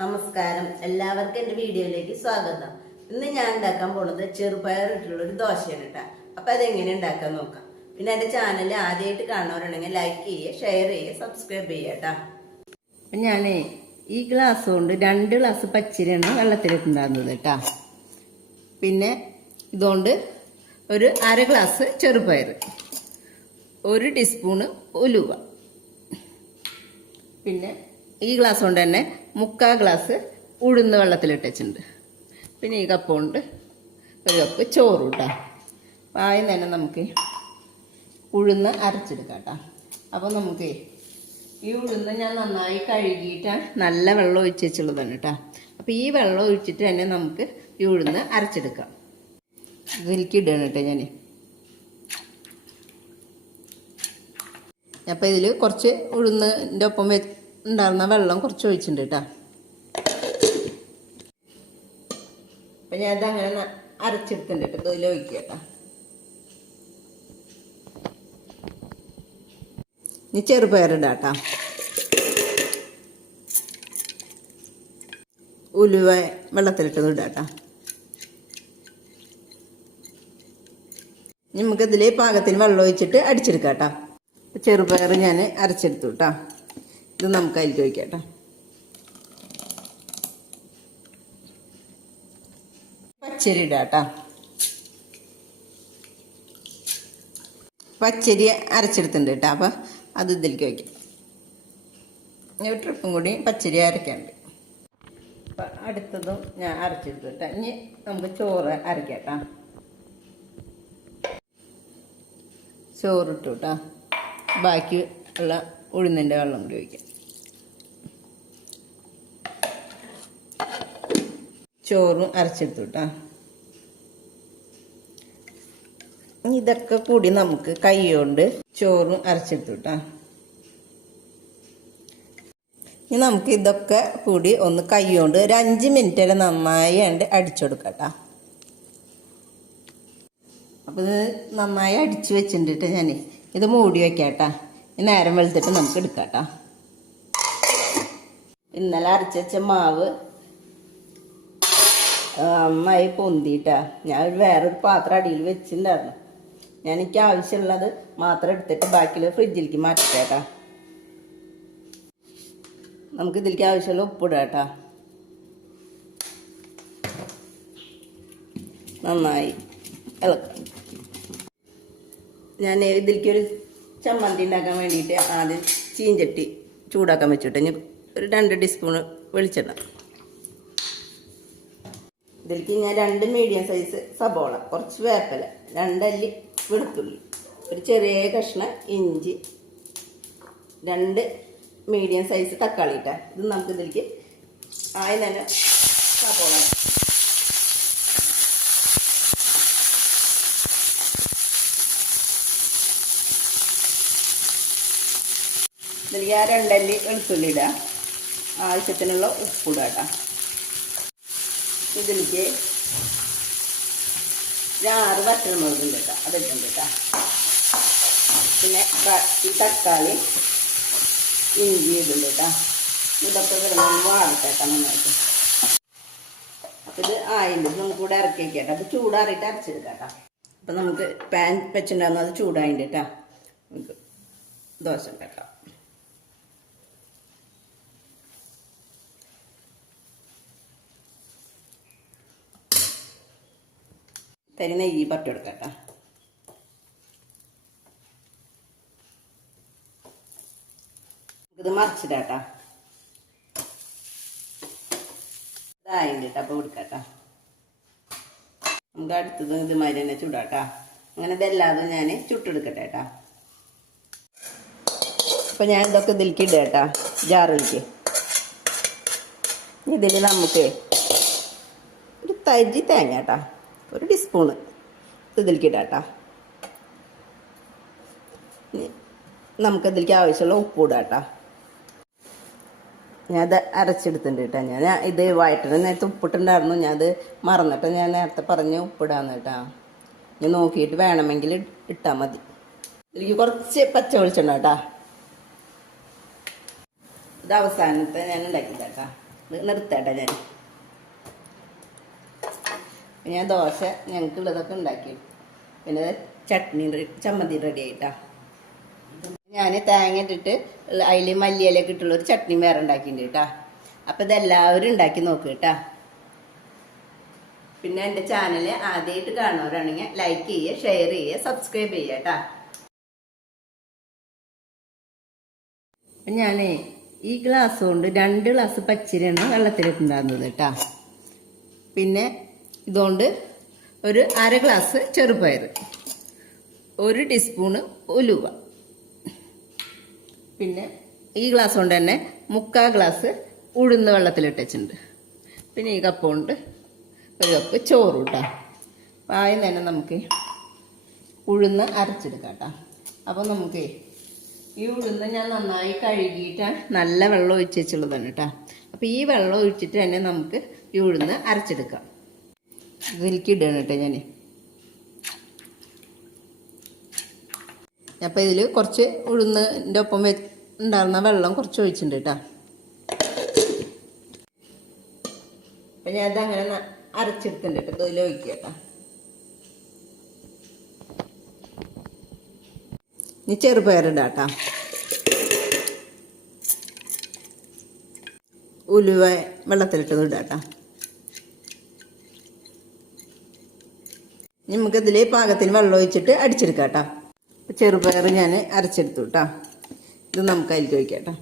നമസ്കാരം. എല്ലാവർക്കും എന്റെ വീഡിയോയിലേക്ക് സ്വാഗതം. ഇന്ന് ഞാൻ ഉണ്ടാക്കാൻ പോണത് ചെറുപയർ ഇട്ടുള്ള ഒരു ദോശയാണ് കേട്ടോ അപ്പൊ അതെങ്ങനെ ഉണ്ടാക്കാൻ നോക്കാം. പിന്നെ എന്റെ ചാനൽ ആദ്യമായിട്ട് കാണുന്നവരുണ്ടെങ്കിൽ ലൈക്ക് ചെയ്യുക ഷെയർ ചെയ്യുക സബ്സ്ക്രൈബ് ചെയ്യുക കേട്ടോ അപ്പം ഞാനേ ഈ ഗ്ലാസ് കൊണ്ട് രണ്ട് ഗ്ലാസ് പച്ചരിയാണ് വെള്ളത്തിലിട്ടുണ്ടാകുന്നത് കേട്ടോ പിന്നെ ഇതുകൊണ്ട് ഒരു അര ഗ്ലാസ് ചെറുപയർ ഒരു ടീസ്പൂണ് ഉലുവ. പിന്നെ ഈ ഗ്ലാസ് കൊണ്ട് തന്നെ മുക്കാൽ ഗ്ലാസ് ഉഴുന്ന് വെള്ളത്തിലിട്ടിട്ടുണ്ട് പിന്നെ ഈ കപ്പ് കൊണ്ട് ഒരു കപ്പ് ചോറ് അപ്പം ആദ്യം തന്നെ നമുക്ക് ഉഴുന്ന് അരച്ചെടുക്കാം കേട്ടോ അപ്പോൾ നമുക്ക് ഈ ഉഴുന്ന് ഞാൻ നന്നായി കഴുകിയിട്ട് നല്ല വെള്ളം ഒഴിച്ച് വെച്ചുള്ളതാണ് കേട്ടോ അപ്പോൾ ഈ വെള്ളം ഒഴിച്ചിട്ട് തന്നെ നമുക്ക് ഈ ഉഴുന്ന് അരച്ചെടുക്കാം. ഇതിലേക്ക് ഇടുകയാണ് കേട്ടോ ഞാൻ അപ്പോൾ ഇതിൽ കുറച്ച് ഉഴുന്നിന്റെ ഒപ്പം വെ ഉണ്ടായിരുന്ന വെള്ളം കുറച്ച് ഒഴിച്ചിട്ടുണ്ട് കേട്ടോ. അപ്പം ഞാൻ ഇതങ്ങനെ അരച്ചെടുത്തിട്ടുണ്ട് കേട്ടോ. ഇതിൽ ഒഴിക്കുക കേട്ടോ. ഇനി ചെറുപയറിടാം കേട്ടോ. ഉലുവ വെള്ളത്തിലിട്ടത് ഇടാം കേട്ടോ. നമുക്കിതിൽ പാകത്തിന് വെള്ളം ഒഴിച്ചിട്ട് അടിച്ചെടുക്കാം കേട്ടോ. ചെറുപയർ ഞാൻ അരച്ചെടുത്തു കേട്ടോ. ഇത് നമുക്ക് അതിൽ ചോദിക്കട്ടെ. കേട്ടോ പച്ചരി ഇടാം കേട്ടോ. പച്ചരി അരച്ചെടുത്തിട്ടുണ്ട് കേട്ടോ. അപ്പം അത് ഇതിലേക്ക് വയ്ക്കാം. ഒരു ട്രിപ്പും കൂടി പച്ചരി അരക്കാണ്ട് അപ്പം അടുത്തതും ഞാൻ അരച്ചെടുത്തു കേട്ടോ. ഇനി നമുക്ക് ചോറ് അരയ്ക്കാം കേട്ടോ. ചോറിട്ടു കേട്ടോ. ബാക്കി ഉള്ള ഉഴുന്നിന്റെ വെള്ളം കൂടി ഒഴിക്കാം. ചോറും അരച്ചെടുത്തു കേട്ടോ ഇതൊക്കെ കൂടി നമുക്ക് കൈ കൊണ്ട് ചോറും അരച്ചെടുത്തു കേട്ടോ ഇനി നമുക്ക് ഇതൊക്കെ കൂടി ഒന്ന് കൈ കൊണ്ട് ഒരു അഞ്ച് മിനിറ്റ് വരെ നന്നായി ഉണ്ട് അടിച്ചുകൊടുക്കട്ടോ കേട്ടോ അപ്പോൾ ഇത് നന്നായി അടിച്ചു വെച്ചിട്ടുണ്ട് ഞാൻ ഇത് മൂടി വെക്കാട്ടാ നേരം വെളുത്തിട്ട് നമുക്ക് എടുക്കാട്ടോ കേട്ടോ ഇന്നലെ അരച്ചുവെച്ച മാവ് നന്നായി പൊന്തിട്ടാ. ഞാൻ വേറൊരു പാത്രം അടിയിൽ വെച്ചിട്ടുണ്ടായിരുന്നു. ഞാൻ എനിക്ക് ആവശ്യമുള്ളത് മാത്രം എടുത്തിട്ട് ബാക്കിയുള്ള ഫ്രിഡ്ജിലേക്ക് മാറ്റട്ടെ നമുക്ക് ഇതിലേക്ക് ആവശ്യമുള്ള ഉപ്പ് കേട്ടാ നന്നായി. ഇളക്കാം. ഞാൻ ഇതിലേക്ക് ഒരു ചമ്മന്തി ഉണ്ടാക്കാൻ വേണ്ടിയിട്ട് ആദ്യം ചീഞ്ചട്ടി ചൂടാക്കാൻ വെച്ചിട്ട് ഒരു രണ്ട് ടീസ്പൂൺ വെളിച്ചെണ്ണ. ഇതിലേക്ക് ഞാൻ രണ്ട് മീഡിയം സൈസ് സബോള കുറച്ച് വേപ്പല രണ്ടല്ലി വെളുത്തുള്ളി ഒരു ചെറിയ കഷ്ണം ഇഞ്ചി രണ്ട് മീഡിയം സൈസ് തക്കാളി ഇട്ട. ഇത് നമുക്ക് ഇതിലേക്ക് ആയി തന്നെ സബോള ഇതിലേക്ക് ആ രണ്ടല്ലി വെളുത്തുള്ളി ഇടുക ആവശ്യത്തിനുള്ള ഉപ്പിടുക കേട്ടോ. ഇതിലേക്ക് ഒരു ആറ് പച്ചമുളകുണ്ട് കേട്ടോ അതിട്ടുണ്ട് കേട്ടോ. പിന്നെ ഈ തക്കാളി ഇഞ്ചി ഇടുന്നുണ്ട് കേട്ടോ. ഇതൊക്കെ കിടന്നു വാടത്തേക്കാം നന്നായിട്ട്. അപ്പം ഇത് ഇത് നമുക്ക് ഇവിടെ ഇറക്കി വെക്കാം കേട്ടോ. അപ്പോൾ ചൂടാറിയിട്ട് അരച്ചെടുക്കാം കേട്ടോ. അപ്പം നമുക്ക് പാൻ വെച്ചിട്ടുണ്ടാകുന്നത് ചൂടായിട്ട് കേട്ടോ. നമുക്ക് ദോശ ഉണ്ടാക്കാം തരി നെയ്യ് പട്ടി കൊടുക്കട്ടോ ഇത് മറിച്ചിടാട്ടോ. ഇതായിട്ട് അപ്പോൾ നമുക്ക് അടുത്തതും ഇതുമാതിരി തന്നെ ചൂടാട്ടാ. അങ്ങനെ ഇതല്ലാതെ ഞാൻ ചുട്ടെടുക്കട്ടെ കേട്ടാ അപ്പം ഞാൻ ഇതൊക്കെ ഇതിലേക്ക് ഇടുക ജാറിലേക്ക്. ഇതിൽ നമുക്ക് ഒരു തരി തേങ്ങ കേട്ടാ ഒരു ടീസ്പൂണ് ഇതിലേക്ക് ഇടാം കേട്ടോ ഇതിലേക്ക് ആവശ്യമുള്ള ഉപ്പ് ഇടാം കേട്ടോ ഞാനത് അരച്ചെടുത്തിട്ടുണ്ട് കേട്ടോ ഞാൻ ഇത് വയറ്റിന് നേരത്തെ ഉപ്പിട്ടുണ്ടായിരുന്നു. ഞാനത് മറന്നിട്ട് ഞാൻ നേരത്തെ പറഞ്ഞ് ഉപ്പിടാന്ന് കേട്ടോ ഞാൻ നോക്കിയിട്ട് വേണമെങ്കിൽ ഇട്ടാൽ മതി. ഇതിലേക്ക് കുറച്ച് പച്ച വെളിച്ചെണ്ണ കേട്ടോ ഇത് അവസാനത്തെ ഞാൻ ഉണ്ടാക്കിയിട്ടാ നിർത്തട്ടെ ഞാൻ ഞാൻ ദോശ ഞങ്ങൾക്കുള്ളതൊക്കെ ഉണ്ടാക്കി പിന്നെ ചട്നി ചമ്മന്തി റെഡി ആയിട്ടാ. ഞാൻ തേങ്ങ ഇട്ടിട്ട് അതിൽ മല്ലിയിലൊക്കെ ഇട്ടുള്ള ഒരു ചട്നി വേറെ ഉണ്ടാക്കിയിട്ടുണ്ട് കേട്ടാ. അപ്പം ഇതെല്ലാവരും ഉണ്ടാക്കി നോക്ക് കേട്ടാ. പിന്നെ എന്റെ ചാനൽ ആദ്യമായിട്ട് കാണുന്നവരാണെങ്കിൽ ലൈക്ക് ചെയ്യുക ഷെയർ ചെയ്യുക സബ്സ്ക്രൈബ് ചെയ്യുക കേട്ടാ. ഞാനേ ഈ ഗ്ലാസ് കൊണ്ട് രണ്ട് ഗ്ലാസ് പച്ചരിയാണ് വെള്ളത്തിലിട്ടുണ്ടാകുന്നത് കേട്ടാ. പിന്നെ ഇതുകൊണ്ട് ഒരു അര ഗ്ലാസ് ചെറുപയർ ഒരു ടീസ്പൂണ് ഉലുവ. പിന്നെ ഈ ഗ്ലാസ് കൊണ്ട് തന്നെ മുക്കാൽ ഗ്ലാസ് ഉഴുന്ന വെള്ളത്തിൽ വെച്ചിട്ടുണ്ട് പിന്നെ ഈ കപ്പ് കൊണ്ട് ഒരു കപ്പ് ചോറ് കിട്ടാം. അപ്പം ആദ്യം തന്നെ നമുക്ക് ഉഴുന്ന് അരച്ചെടുക്കാം കേട്ടോ അപ്പം നമുക്ക് ഈ ഉഴുന്ന് ഞാൻ നന്നായി കഴുകിയിട്ടാണ് നല്ല വെള്ളം ഒഴിച്ച് വെച്ചുള്ളതാണ് കേട്ടോ അപ്പോൾ ഈ വെള്ളം ഒഴിച്ചിട്ട് തന്നെ നമുക്ക് ഈ ഉഴുന്ന് അരച്ചെടുക്കാം. ഇതിലേക്ക് ഇടണം കേട്ടോ ഞാൻ അപ്പോൾ ഇതിൽ കുറച്ച് ഉഴുന്നതിന്റെ ഒപ്പം വെ ഉണ്ടായിരുന്ന വെള്ളം കുറച്ച് ഒഴിച്ചിട്ടുണ്ട് കേട്ടോ. അപ്പം ഞാനത് അങ്ങനെ അരച്ചെടുത്തിട്ടുണ്ട് കേട്ടോ. ഇതിൽ ഒഴിക്കുക കേട്ടോ. ഇനി ചെറുപയറിടാം കേട്ടോ. ഉലുവ വെള്ളത്തിലിട്ടത് കേട്ടോ. നമുക്കിതിൽ പാകത്തിന് വെള്ളം ഒഴിച്ചിട്ട് അടിച്ചെടുക്കാം കേട്ടോ ചെറുപയർ ഞാൻ അരച്ചെടുത്തു കേട്ടോ ഇത് നമുക്ക് അതിലേക്ക് ഒഴിക്കാം കേട്ടോ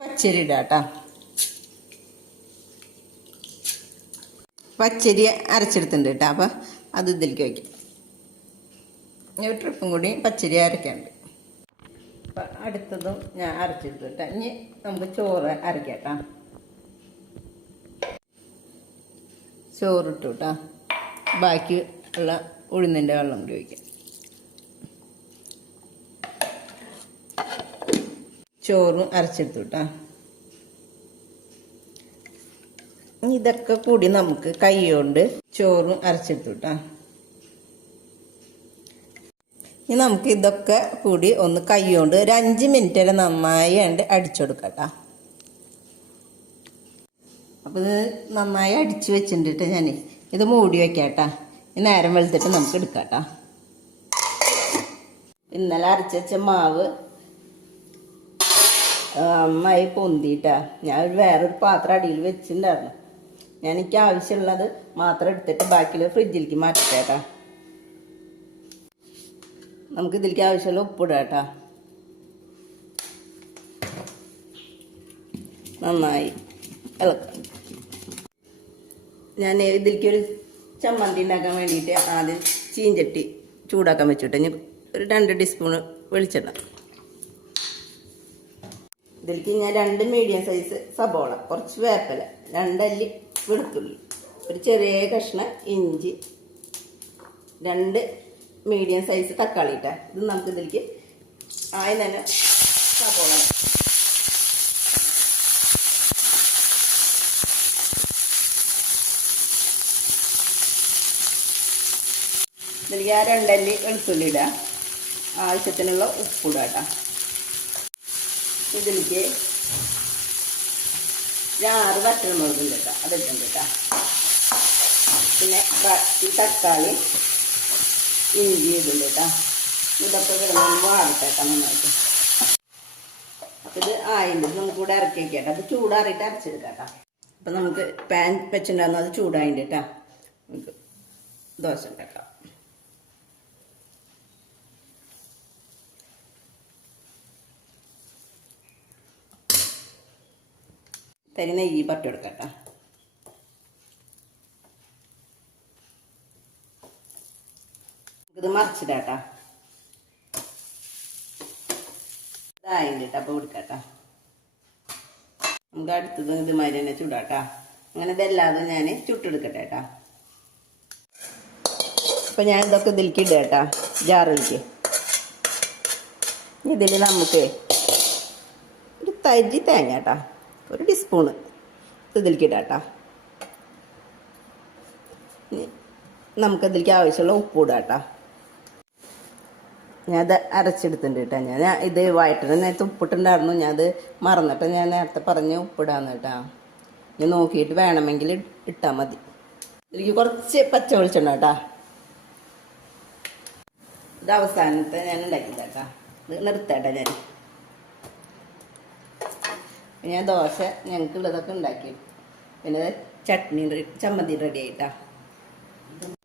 പച്ചരി ഇടാം കേട്ടോ പച്ചരി അരച്ചെടുത്തിട്ടുണ്ട് കേട്ടോ അപ്പം അത് ഇതിലേക്ക് വയ്ക്കാം ഞാൻ ട്രിപ്പും കൂടി പച്ചരി അരയ്ക്കാണ്ട് അപ്പം അടുത്തതും ഞാൻ അരച്ചെടുത്തു കേട്ടോ ഇനി നമുക്ക് ചോറ് അരയ്ക്കാം കേട്ടോ ചോറിട്ടു കേട്ടോ ബാക്കി ഉള്ള ഉഴുന്നിന്റെ വെള്ളം കൂടി ഒഴിക്കാം. ചോറും അരച്ചെടുത്തു കേട്ടോ ഇതൊക്കെ കൂടി നമുക്ക് കൈ കൊണ്ട് ചോറും അരച്ചെടുത്തു കേട്ടോ ഇനി നമുക്ക് ഇതൊക്കെ കൂടി ഒന്ന് കൈ കൊണ്ട് ഒരു അഞ്ച് മിനിറ്റ് വരെ നന്നായി കണ്ട് അടിച്ചെടുക്കാം കേട്ടോ അപ്പോൾ ഇത് നന്നായി അടിച്ച് വെച്ചിട്ടുണ്ട് ഞാൻ ഇത് മൂടി വെക്കാട്ടാ. ഈ നേരം വെളുത്തിട്ട് നമുക്ക് എടുക്കാം കേട്ടോ ഇന്നലെ അരച്ച് വെച്ച മാവ് നന്നായി പൊന്തിട്ടാ ഞാൻ വേറൊരു പാത്രം അടിയിൽ വെച്ചിട്ടുണ്ടായിരുന്നു. ഞാൻ എനിക്ക് ആവശ്യമുള്ളത് മാത്രം എടുത്തിട്ട് ബാക്കിയുള്ള ഫ്രിഡ്ജിലേക്ക് മാറ്റേട്ടാ നമുക്ക് ഇതിലേക്ക് ആവശ്യമുള്ള ഉപ്പ് കേട്ടോ നന്നായി ഇളക്കാം. ഞാൻ ഇതിലേക്ക് ഒരു ചമ്മന്തി ഉണ്ടാക്കാൻ വേണ്ടിയിട്ട് ആദ്യം ചീഞ്ചട്ടി ചൂടാക്കാൻ വെച്ചിട്ട് ഇനി ഒരു രണ്ട് ടീസ്പൂണ് വെളിച്ചെണ്ണ. ഇതിലേക്ക് ഞാൻ രണ്ട് മീഡിയം സൈസ് സബോള കുറച്ച് വേപ്പല രണ്ടല്ലി വെളുത്തുള്ളി ഒരു ചെറിയ കഷ്ണം ഇഞ്ചി രണ്ട് മീഡിയം സൈസ് തക്കാളി ഇട്ടാൽ ഇത് നമുക്ക് ഇതിലേക്ക് ആയി തന്നെ സബോള ആ രണ്ടല്ലി വെളുത്തുള്ളി ഇടാം. ആവശ്യത്തിനുള്ള ഉപ്പിടുക കേട്ടോ ഇതിലേക്ക് ഒരു ആറ് പച്ചമുളകുണ്ട് കേട്ടോ അതിട്ടുണ്ട് കേട്ടോ പിന്നെ തക്കാളി ഇഞ്ചി ഇതുണ്ട് കേട്ടോ ഇതൊക്കെ കിടന്നു വാടട്ടെ കേട്ടോ നന്നായിട്ട് അപ്പം ഇത് ആയിണ്ട് നമുക്ക് ഇവിടെ ഇറക്കി വെക്കാം അപ്പോൾ ചൂടാറിയിട്ട് അരച്ചെടുക്കാം അപ്പം നമുക്ക് പാൻ വെച്ചിട്ടുണ്ടായിരുന്നു അത് ചൂടായിട്ട് കേട്ടോ നമുക്ക് ദോശ ഉണ്ടാക്കാം. തരി നെയ്യ് പട്ട് കൊടുക്കട്ടോ. ഇത് മറിച്ചിടാട്ടാ. ഇതായിട്ട് അപ്പോൾ കൊടുക്കട്ടാ നമുക്ക് അടുത്തത് ഇതുമാതിരി തന്നെ ചൂടാട്ടാ. അങ്ങനെ ഇതെല്ലാതും ഞാൻ ചുട്ടെടുക്കട്ടെ കേട്ടാ അപ്പം ഞാൻ ഇതൊക്കെ ഇതിലേക്ക് ഇടുക കേട്ടാ ജാറിലേക്ക്. ഇതിൽ നമുക്ക് ഒരു തരി തേങ്ങ കേട്ടാ ഒരു ടീസ്പൂണ്. ഇതിലേക്ക് ഇടാം കേട്ടോ ഇനി നമുക്കതിലേക്ക് ആവശ്യമുള്ള ഉപ്പ് ഇടാം കേട്ടോ ഞാൻ അത് അരച്ചെടുത്തിട്ടുണ്ട് കേട്ടോ ഞാൻ. ഇത് വയറ്റിന് നേരത്തെ ഉപ്പിട്ടുണ്ടായിരുന്നു. ഞാൻ അത് മറന്നിട്ട് ഞാൻ നേരത്തെ പറഞ്ഞ് ഉപ്പിടാന്ന് കേട്ടോ. ഞാൻ നോക്കിയിട്ട് വേണമെങ്കിൽ ഇട്ടാൽ മതി. ഇതിലേക്ക് കുറച്ച് പച്ച വെളിച്ചെണ്ണ കേട്ടോ. ഇത് അവസാനത്തെ ഞാൻ ഉണ്ടാക്കിയതാട്ടാ. ഇത് നിർത്തേട്ടാ ഞാൻ ഞാൻ ദോശ ഞങ്ങൾക്കുള്ളതൊക്കെ ഉണ്ടാക്കി. പിന്നെ ചട്നി ചമ്മന്തി റെഡി ആയിട്ടാ.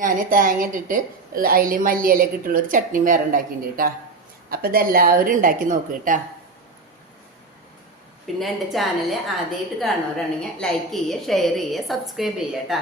ഞാൻ തേങ്ങ ഇട്ടിട്ട് അതിൽ മല്ലിയിലൊക്കെ ഇട്ടുള്ള ഒരു ചട്നി വേറെ ഉണ്ടാക്കിയിട്ടുണ്ട് കേട്ടാ. അപ്പം ഇതെല്ലാവരും ഉണ്ടാക്കി നോക്ക് കേട്ടാ. പിന്നെ എന്റെ ചാനൽ ആദ്യമായിട്ട് കാണുന്നവരാണെങ്കിൽ ലൈക്ക് ചെയ്യുക ഷെയർ ചെയ്യുക സബ്സ്ക്രൈബ് ചെയ്യുക കേട്ടാ.